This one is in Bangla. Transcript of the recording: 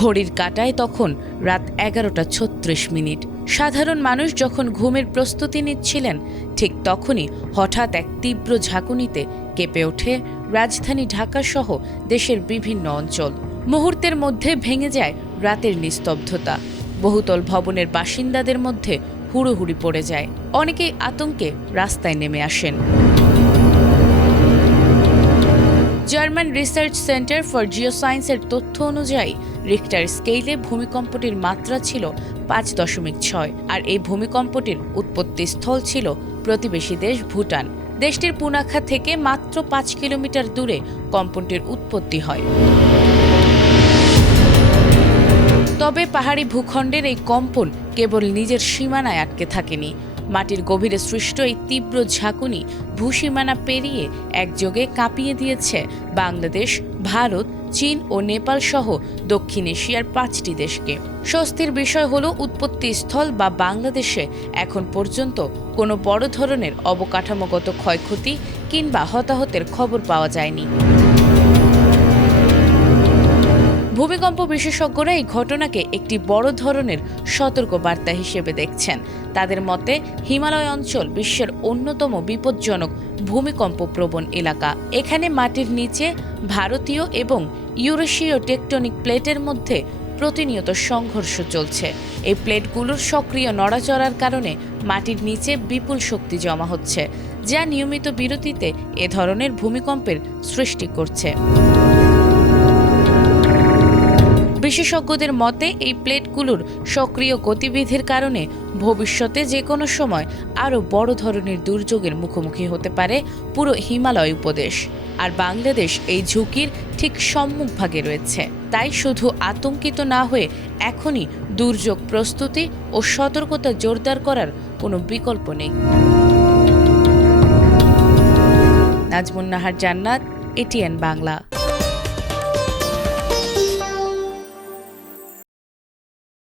ঘড়ির কাঁটায় তখন রাত 11:36। সাধারণ মানুষ যখন ঘুমের প্রস্তুতি নিচ্ছিলেন, ঠিক তখনই হঠাৎ এক তীব্র ঝাঁকুনিতে কেঁপে ওঠে রাজধানী ঢাকাসহ দেশের বিভিন্ন অঞ্চল। মুহূর্তের মধ্যে ভেঙে যায় রাতের নিস্তব্ধতা। বহুতল ভবনের বাসিন্দাদের মধ্যে হুড়োহুড়ি পড়ে যায়। অনেকেই আতঙ্কে রাস্তায় নেমে আসেন। জার্মান রিসার্চ সেন্টার ফর জিওসায়েন্সের তথ্য অনুযায়ী রিক্টার স্কেলে ভূমিকম্পটির মাত্রা ছিল 5.6, আর এই ভূমিকম্পটির উৎপত্তিস্থল ছিল প্রতিবেশী দেশ ভুটান। দেশটির পুনাখা থেকে মাত্র 5 কিলোমিটার দূরে কম্পনটির উৎপত্তি হয়। তবে পাহাড়ি ভূখণ্ডের এই কম্পন কেবল নিজের সীমানায় আটকে থাকেনি। মাটির গভীরে সৃষ্ট এই তীব্র ঝাঁকুনি ভূসীমানা পেরিয়ে একযোগে কাঁপিয়ে দিয়েছে বাংলাদেশ, ভারত, চীন ও নেপাল সহ দক্ষিণ এশিয়ার 5টি দেশকে। স্বস্তির বিষয় হলো উৎপত্তিস্থল বা বাংলাদেশে এখন পর্যন্ত কোনো বড় ধরনের অবকাঠামোগত ক্ষয়ক্ষতি কিংবা হতাহতের খবর পাওয়া যায়নি। ভূমিকম্প বিশেষজ্ঞরা এই ঘটনাকে একটি বড় ধরনের সতর্কবার্তা হিসেবে দেখছেন। তাদের মতে, হিমালয় অঞ্চল বিশ্বের অন্যতম বিপজ্জনক ভূমিকম্প প্রবণ এলাকা। এখানে মাটির নিচে ভারতীয় এবং ইউরেশীয় টেকটনিক প্লেটের মধ্যে প্রতিনিয়ত সংঘর্ষ চলছে। এই প্লেটগুলোর সক্রিয় নড়াচড়ার কারণে মাটির নিচে বিপুল শক্তি জমা হচ্ছে, যা নিয়মিত বিরতিতে এ ধরনের ভূমিকম্পের সৃষ্টি করছে। বিশেষজ্ঞদের মতে, এই প্লেটগুলোর সক্রিয় গতিবিধির কারণে ভবিষ্যতে যে কোনো সময় আরও বড় ধরনের দুর্যোগের মুখোমুখি হতে পারে পুরো হিমালয় উপদেশ। আর বাংলাদেশ এই ঝুঁকির ঠিক সম্মুখভাগে রয়েছে। তাই শুধু আতঙ্কিত না হয়ে এখনই দুর্যোগ প্রস্তুতি ও সতর্কতা জোরদার করার কোনো বিকল্প নেই। নাজমুন নাহার জান্নাত, এটিএন বাংলা।